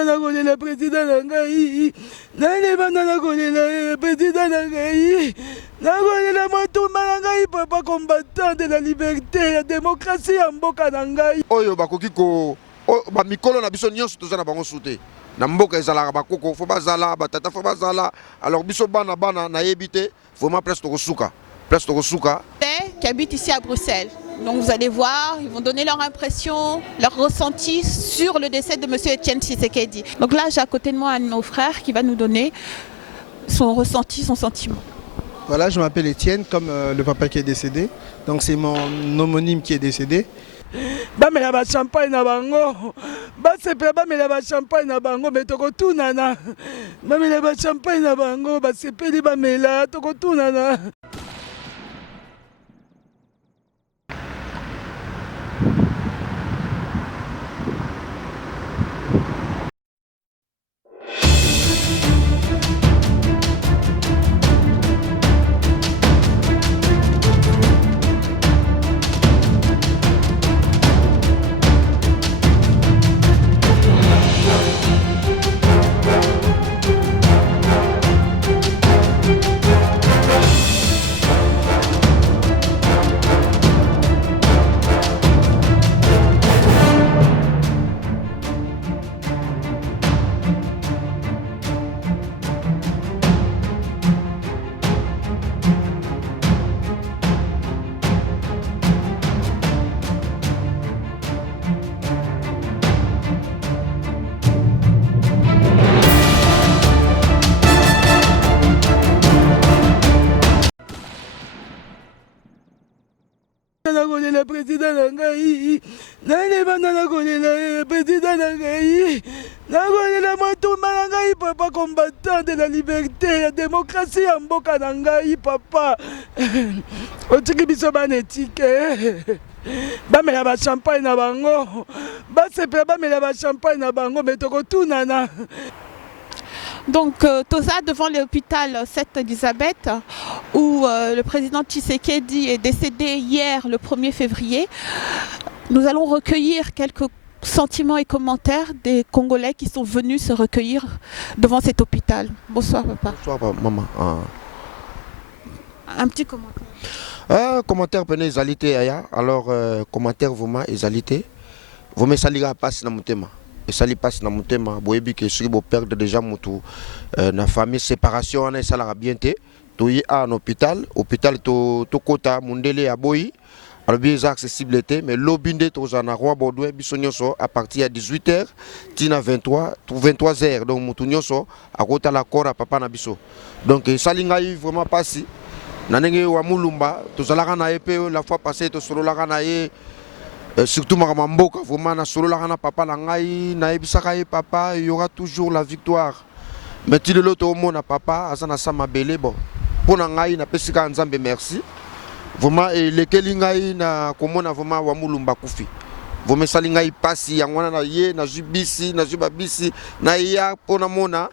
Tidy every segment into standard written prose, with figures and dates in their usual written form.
Le président Nangaï, le président Nangaï, papa combattant de la liberté, la démocratie en Mboka Nangaï. Oyo bakokiko, ba mikolo na biso nyonso tozana bango soute. Na mboka ezalaka bakoko fo bazala, batata fo bazala. Alors biso bana na yebite, vraiment presque tokosuka. Qui habitent ici à Bruxelles. Donc vous allez voir, ils vont donner leur impression, leur ressenti sur le décès de M. Etienne Tshisekedi. Donc là, j'ai à côté de moi un de nos frères qui va nous donner son ressenti, son sentiment. Voilà, je m'appelle Etienne, comme le papa qui est décédé. Donc c'est mon homonyme qui est décédé. Bamela ba champagne na bango. Ba sepela bamela ba champagne na bango mais tokotunana. Bamela ba champagne na bango, ba sepeli bamela tokotunana. Le président Nangaï, le président Nangaï, papa combattant de la liberté, la démocratie en Mboka Nangaï, papa. Otiki biso banetike. Bamela ba champagne na bango. Ba sepela bamela ba champagne na bango mais tokotunana. Donc, Tosa, devant l'hôpital Sainte-Elisabeth, où le président Tshisekedi est décédé hier, le 1er février, nous allons recueillir quelques sentiments et commentaires des Congolais qui sont venus se recueillir devant cet hôpital. Bonsoir, papa. Bonsoir, maman. Un petit commentaire. Commentaire pene ezalité aya. Alors, commentaire vraiment ezalité. Vous me salira passe na mutema. Et ça lui passe dans mon thème, boyebi que si vous perdez déjà mutu na famille séparation on est ça la bien té to y a un hôpital to kota mundele à boyi alors bien accessible mais l'obinde to za na roi Baudouin bisonyoso à partir de 18h tina 23h donc mutu nyonso à kota la kora papa na biso donc ça linga vraiment passi na ndenge wa mulumba to zalaka na epé la fois passée to solo la na ye surtout Maramamboka, vraiment, na solo la papa langai, na ebisaka papa, il y aura toujours la victoire. Mais tu de l'autre au monde, papa, azana sama belé, bon. Pour nangai, na pesika nzambe merci. Vraiment, et lequel ngai na komona vraiment wa mulumba kufi. Vraiment, salingai passi, yangwana na ye, na jubisi, na jubabisi, na ya pona mona,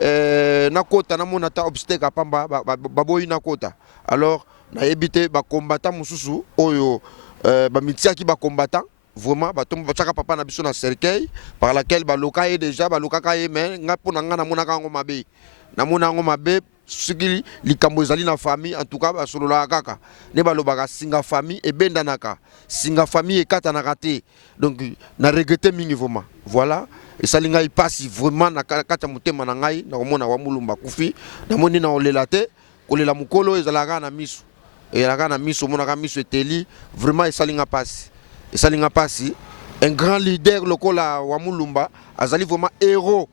na kota na mona ta obstacle pamba, baboyi na kota. Alors, na ebité ba combattant mususu, oyo. Bamitia qui ba combattant vraiment ba tomba chaka papa na biso na cercueil par laquelle ba loka est déjà ba loka ka mais nga pona nga na mona ka ngo mabe na mona ngo mabe siki likambo ezali na famille en tout cas ba solo la kaka ne ba lobaka singa famille et benda naka singa famille et kata na raté donc na regretter mingi vraiment voilà et ça linga il passe vraiment na kata mutema na ngai na mona wa mulumba kufi na moni na olelate kolela mukolo ezalaka na miso et la miso monaka miso eteli vraiment esalinga pasi un grand leader lokola wa mulumba azali vraiment héros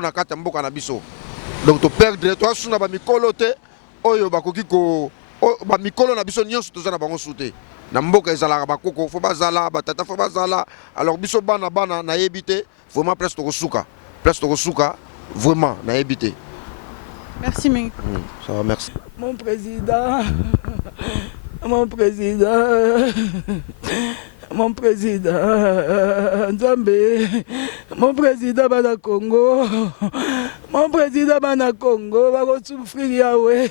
na kata mboka na biso donc to perdre toi suna ba mikolo te oyo bakoki ko ba mikolo na biso nyonso tozana bango soute na mboka ezalaka bakoko fo bazala batata fo bazala alors biso bana na yebite vraiment presque tokosuka vraiment na yebite. Merci, Ming. Ça va, merci. Mon président, mon président, Nzambe, mon président bana Congo, mon président bana Congo, va souffrir Yahweh.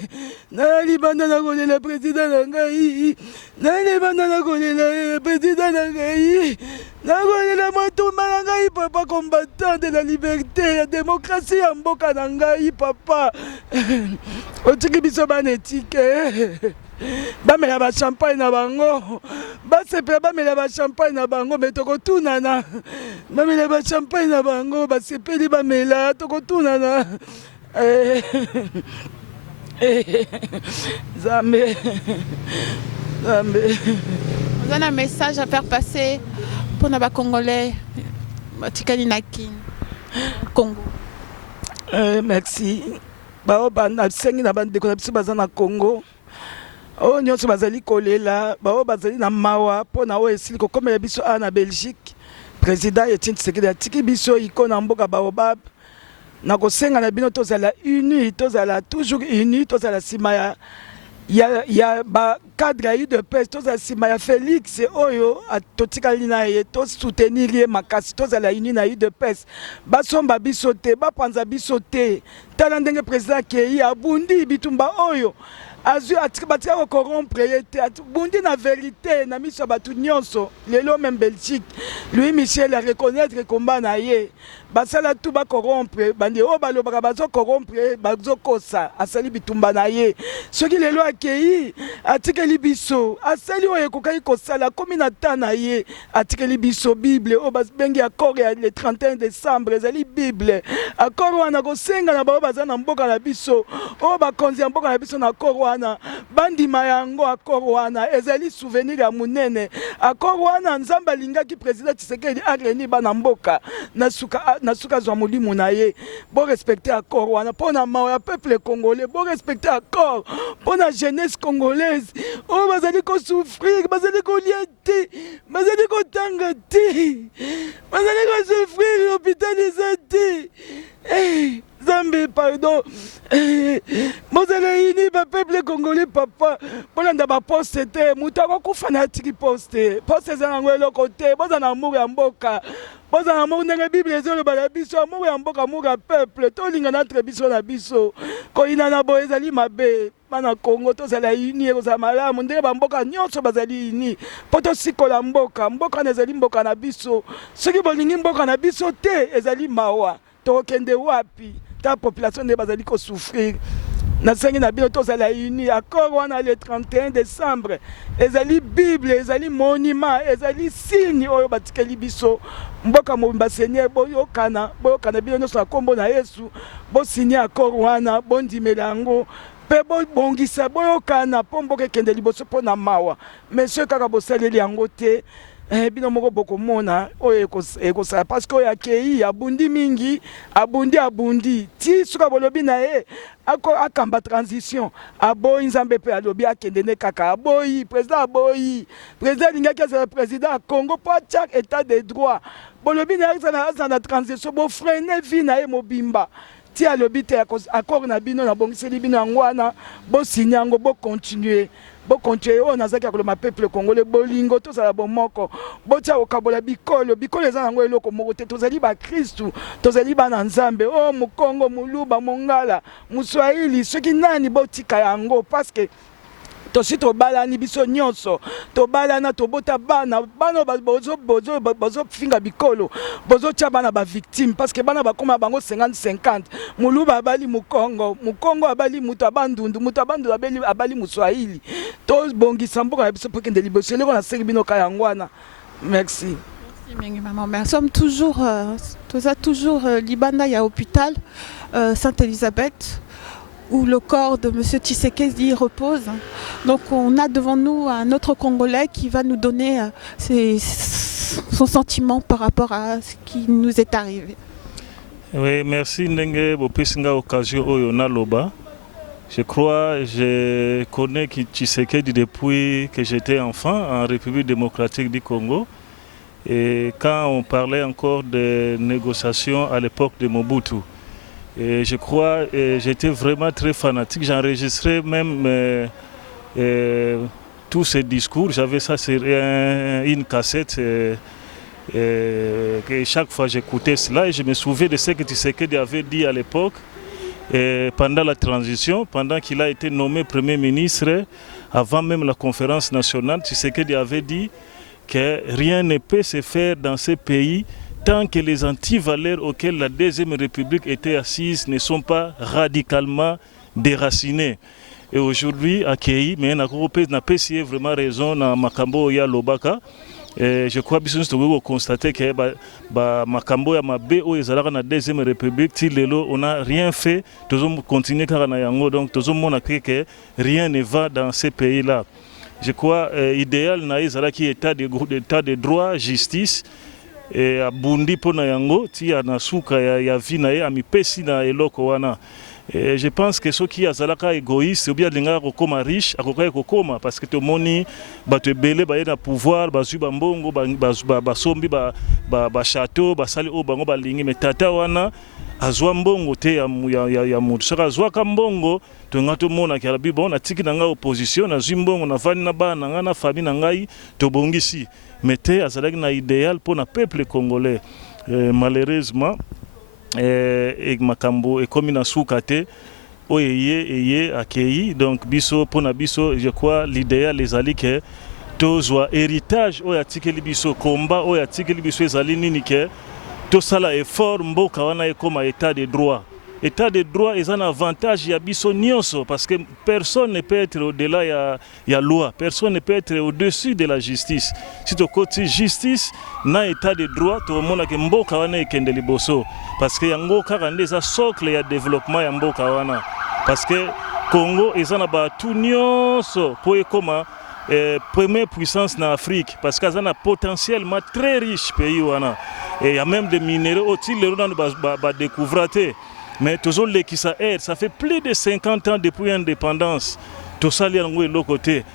Nali bana na kone le président nangai, nali bana na kone le président nangai, na kone le motumba nangai papa combattant de la liberté, la démocratie en mboka nangai papa. Otiki biso bana éthique. Bamela ba champagne na bango basepela bamela ba champagne na bango me tokotunana bamela ba champagne na bango basepeli bamela tokotunana Zambe On a un message à faire passer pour les Congolais Tikali Nakin Congo. Merci. Baobana sengi na bandeko na biso baza na Congo. Oh nyonso bazali kolela bao bazali na mawa pona o esili kokomela biso na Belgique président Etienne Tshisekedi atiki biso ikona mboka baobab na kosenga na bino tozala uni tozala toujours uni tozala sima ya ba cadre ya UDPS tozala sima ya Félix oyo totikali na ye to soutenir ye makasi tozala uni na UDPS basomba biso te bapanza biso te tala ndenge président akei abundi bitumba oyo azui batika kokorompre ye te bundi na vérité na miso ya bato nyonso lelo même Belgique Louis Michel a reconnaître komba na ye basala tu bakorompre bandi oyo balobaka bazokorompre bazokosa asali bitumba na ye soki lelo akei atikeli biso asali oyo ekokaki kosala komi na ta na ye atikeli biso bible oyo babengi accord ya le 31 décembre ezali bible accord wana kosenga na bao baza na mboka na biso oyo bakonzi ya mboka na biso na accord wana bandima yango accord wana ezali souvenir ya munene accord wana nzambe alingaki président Tshisekedi areni bana mboka na suka zwa molimo na ye bo respecter accord wana mpona mawa ya peuple congolais bo respecter accord mpona jeunesse congolaise oyo bazali kosouffrir bazali kolia te bazali kotanga te bazali kosouffrir hôpital eza te Zambe pardon bozala ini ba peuple congolais papa bolanda ba poste te mutu akokufa na atiki poste eza nango eloko te bozala na amour ya mboka bozala na amour ndenge bible ezoloba na biso amour ya mboka amour ya peuple tolingana entre biso na biso koyina na boye ezali mabe bana Congo tozala ini ekozala malamu ndenge bamboka nyonso bazali ini mpo tosikola mboka mboka na ezali mboka na biso soki bolingi mboka na biso te ezali mawa tokende wapi ta population nde bazali kosouffrir nasengi na bino tozala uni accord wana le 31 décembre ezali bible ezali monument ezali signe oyo batikeli biso mboka mobimba seigneur boyokana bino nyonso na kombo na Yesu bosigner accord wana bondimela yango mpe bobongisa boyokana mpo mboka ekende liboso mpo na mawa monsieur kaka bosaleli yango te bino moko bokomona oyo ekosala parce que oyo akei abundi mingi abundi ti suka bolobi na ye akamba transition aboyi nzambe mpe alobi akende ne kaka aboyi président alingaki azala président ya Congo mpo atia état de droit bolobi na ye aza na transition bofrene vi na ye mobimba ti alobi te accord na bino nabongiseli bino yango wana bosigne yango bocontinue oyo nazaki akoloma peuple congolais bolingo tozala bomoko botia kokabola bikolo eza nango eloko moko te tozali bakristu tozali bana nzambe o mokongo moluba mongala moswahili soki nani botika yango parce tosi tobalani biso nyonso tobalana tobota bana bozofinga bikolo bozotia bana bavictime parce que bana bakoma bango 50-50 moluba abali mokongo abali mutu abandundu abali moswahili tobongisa mboka na biso mpo kende liboso eloko nasengi bino ka yango wana merci. Nous sommes toujours Libanda ya hôpital Sainte-Elisabeth où le corps de M. Tshisekedi repose. Donc on a devant nous un autre Congolais qui va nous donner son sentiment par rapport à ce qui nous est arrivé. Oui, merci Ndenge Bopesinga occasion Oyona Loba. Je connais Tshisekedi depuis que j'étais enfant en République démocratique du Congo. Et quand on parlait encore de négociations à l'époque de Mobutu. Et je crois que j'étais vraiment très fanatique. J'enregistrais même tous ces discours. J'avais ça sur une cassette. Que chaque fois j'écoutais cela et je me souviens de ce que Tshisekedi avait dit à l'époque pendant la transition, pendant qu'il a été nommé Premier ministre, avant même la conférence nationale. Tshisekedi avait dit que rien ne peut se faire dans ce pays tant que les antivaleurs auxquelles la Deuxième République était assise ne sont pas radicalement déracinées. Et aujourd'hui, à Kei, mais n'a pas si vraiment raison dans Makambo ya Lobaka. Et je crois que nous avons constaté que Makambo ya Mabe ou ezalaka na Deuxième République, on n'a rien fait, nous avons continué à yango, donc nous avons que rien ne va dans ces pays-là. Je crois idéal na ezalaki état de droit, justice. Et à Bundi pona yango ti na suka ya vina ye amipesi na eloko wana. Et je pense que ceux qui azalaka égoïste ou bien linga kokoma riche akoka kokoma parce que to moni bato ebele ba na pouvoir bazui bambongo ba sombi ba château ba sali o bango ba lingi metata wana azwa mbongo te ya mutu saka azwa ka mbongo to ngato mona kala bi bon atiki na nga opposition na zimbongo na vani na bana nga na famille na ngai to bongisi mettez azalaki na idéal pour le peuple congolais. Malheureusement, makambo et comme na soukate oyeye accueilli donc biso pour na biso je crois l'idéal les ali que tozwa héritage oyatikeli biso combat oyatikeli biso ezali nini que to sala effort mboka wana comme état de droit. État de droit est un avantage ya biso nyonso parce que personne ne peut être au-delà ya loi, personne ne peut être au-dessus de la justice. Si tu côté justice na état de droit to mona ke mboka wana ekende liboso parce que yango kaka ndeza socle ya développement ya mboka wana parce que Congo ezana ba tout nyonso po ekoma première puissance en Afrique parce qu'il y a un potentiellement très riche pays wana et il y a même des minéraux au-dessus les gens ba découvrir. Mais toujours les qui ça aide, ça fait plus de 50 ans depuis l'indépendance. Tout ça lié à l'autre côté.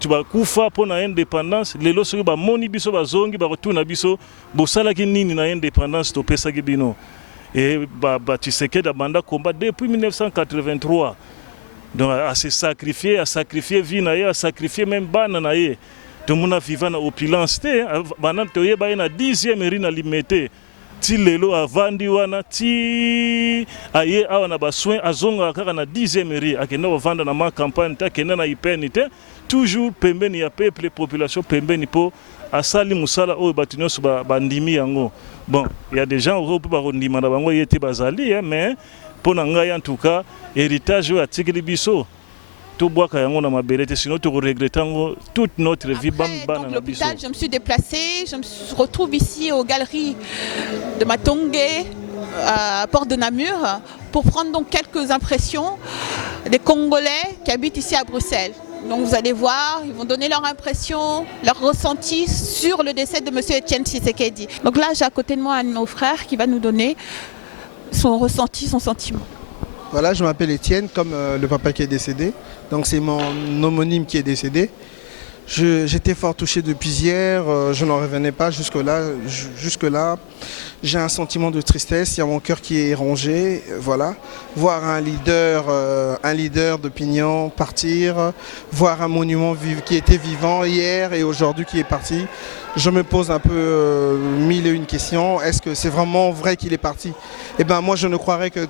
Tu vas koufa pour l'indépendance. Les lois sont moni biso bazongi ba retourna biso. Bosala ki nini na indépendance to pesa ki bino. Et Tshisekedi a banda combat depuis 1983. Donc à se sacrifier, vie na ye, à sacrifier même bana na ye. Tout le monde a vécu dans l'opulence. Bana to ye ba na 10e ri na limité. Ti lelo avandi wana ti aye awana ba soin azonga kaka na 10e ri akenda vanda na ma campagne ta kenda na hypernité toujours pembeni ya peuple population pembeni po asali musala o batunyoso bandimi yango. Bon, il y a des gens au peut ba ndima na bango yete bazali mais pour ngai en tout cas héritage ya tikeli biso. Sinon, tu regrettes toute notre vie. Après l'hôpital, je me suis déplacée, je me retrouve ici aux galeries de Matongé, à Port de Namur, pour prendre donc quelques impressions des Congolais qui habitent ici à Bruxelles. Donc vous allez voir, ils vont donner leur impression, leur ressenti sur le décès de M. Etienne Tshisekedi. Donc là, j'ai à côté de moi un de nos frères qui va nous donner son ressenti, son sentiment. Voilà, je m'appelle Étienne, comme le papa qui est décédé. Donc c'est mon homonyme qui est décédé. J'étais fort touché depuis hier, je n'en revenais pas jusque-là. J'ai un sentiment de tristesse, il y a mon cœur qui est rongé. Voilà. Voir un leader d'opinion partir, voir un monument qui était vivant hier et aujourd'hui qui est parti. Je me pose un peu mille et une questions. Est-ce que c'est vraiment vrai qu'il est parti? Eh bien moi je ne croirais que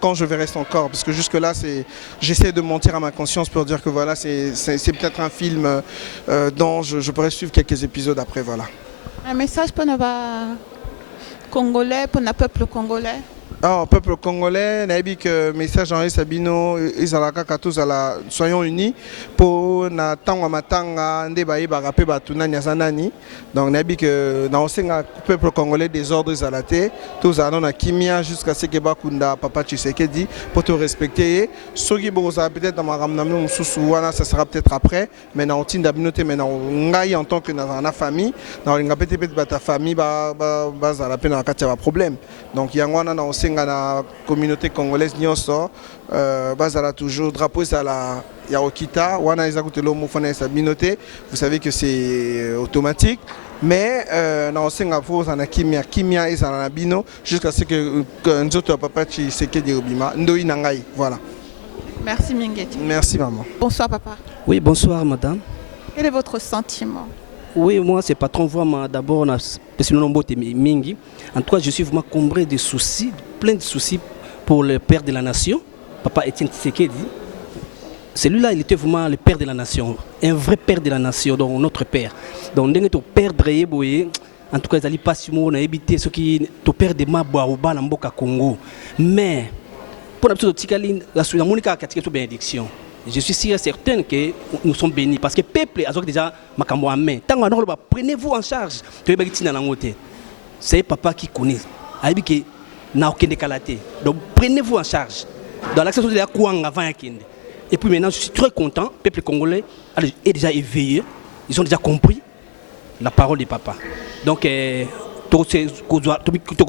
quand je verrai son corps. Parce que jusque-là, j'essaie de mentir à ma conscience pour dire que voilà, c'est peut-être un film dont je pourrais suivre quelques épisodes après. Voilà. Un message pour nos Congolais, pour le peuple congolais? Alors, peuple congolais, naïbi que message en Sabino, Isalaka Katuzala, soyons unis pour na tanga matanga ndebaye barape batuna nyazanani. Donc naïbi que dans le peuple congolais des ordres Isalate, tous allons à Kimia jusqu'à ce que Bakunda Papa Tshisekedi pour te respecter. Ceux qui bosa peut-être dans ma ramnamno Moussouana, ça sera peut-être après, mais dans une d'abinoté, mais dans ngai en tant que dans la famille, dans une peut-être ta famille, bas à la peine à un problème. Donc il y a un dans la communauté congolaise nyonso bazala toujours drapeau ça la ya okita wana ezakuté lo mofana sa communauté, vous savez que c'est automatique mais na Singapour na kimia ezala na bino jusqu'à ce que nzoto papa Tshisekedi obima ndoi na ngai voilà. Merci Minguetti. Merci maman. Bonsoir papa. Oui, bonsoir madame. Quel est votre sentiment? Oui, moi c'est patron vraiment d'abord parce que nous sommes Mingi. En tout cas, je suis vraiment comblé de soucis, plein de soucis pour le père de la nation, papa Étienne Tshisekedi. Celui-là, il était vraiment le père de la nation, un vrai père de la nation, donc notre père. Donc, dès que tu perdre, en tout cas, ils pas si on a évité ce qui tu perds de ma boarouba dans Mboka Congo. Mais pour la petite bénédiction. Je suis sûr et certain que nous sommes bénis parce que le peuple a déjà makambo en main. Tant que prenez-vous en charge. C'est papa qui connaît. Il n'a aucun décalaté. Donc prenez-vous en charge. Dans l'action de la Kouang avant Yakinde. Et puis maintenant, je suis très content. Le peuple congolais est déjà éveillé. Ils ont déjà compris la parole de papa. Donc, tu as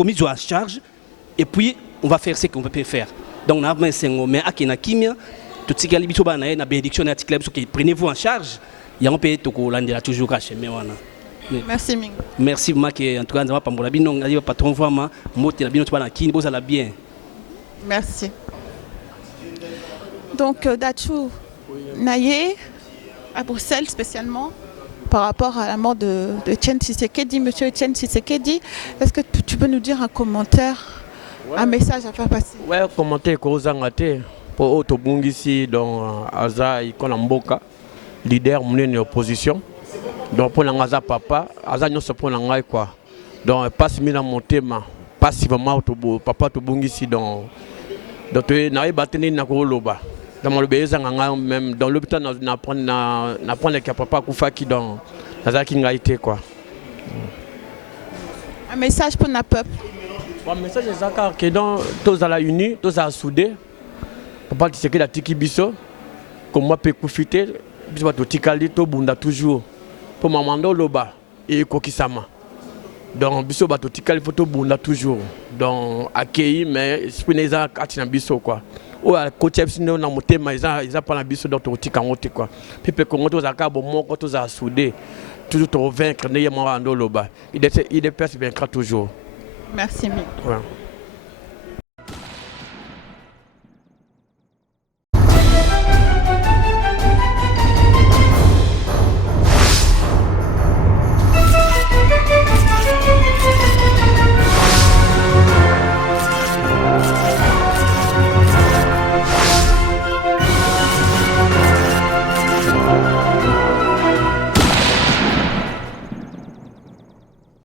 mis en charge. Et puis, on va faire ce qu'on peut faire. Donc, on a mais à Kimia. Prenez-vous en charge. Il y a un pays qui toujours caché. Merci Ming. Merci en tout cas nous avons patron vraiment bien. Merci. Donc Dachou Naye à Bruxelles spécialement par rapport à la mort de Etienne Tshisekedi, monsieur Etienne Tshisekedi, est-ce que tu peux nous dire un commentaire, un message à faire passer? Ouais, commentaire que vous avez pour Otobungisi dans Aza Ikonamboka, leader de l'opposition. Donc pour l'Aza papa, Aza nous se prend en quoi. Donc passe mis dans mon thème, passivement papa Otobungisi dans tu n'avais pas tenu na koloba. Dans mon bébé même dans l'hôpital n'apprend les papa Koufa qui dans Aza qui n'a été quoi. Un message pour le peuple. Un message est que dans tous à la unis, tous à soudé. Papa tu sais que la tiki biso, comme moi peut profiter, biso to tikali to bunda toujours. Pour maman do loba et kokisama. Donc biso ba to tikali photo bunda toujours. Donc accueilli mais spineza katina biso quoi. O a côté sino na motema ils pas la biso donc to tikangote quoi. Pepe kongo to zaka bo moko to za soudé. Toujours to vaincre ne yema ndo loba. Il est persévérant toujours. Merci. Ouais.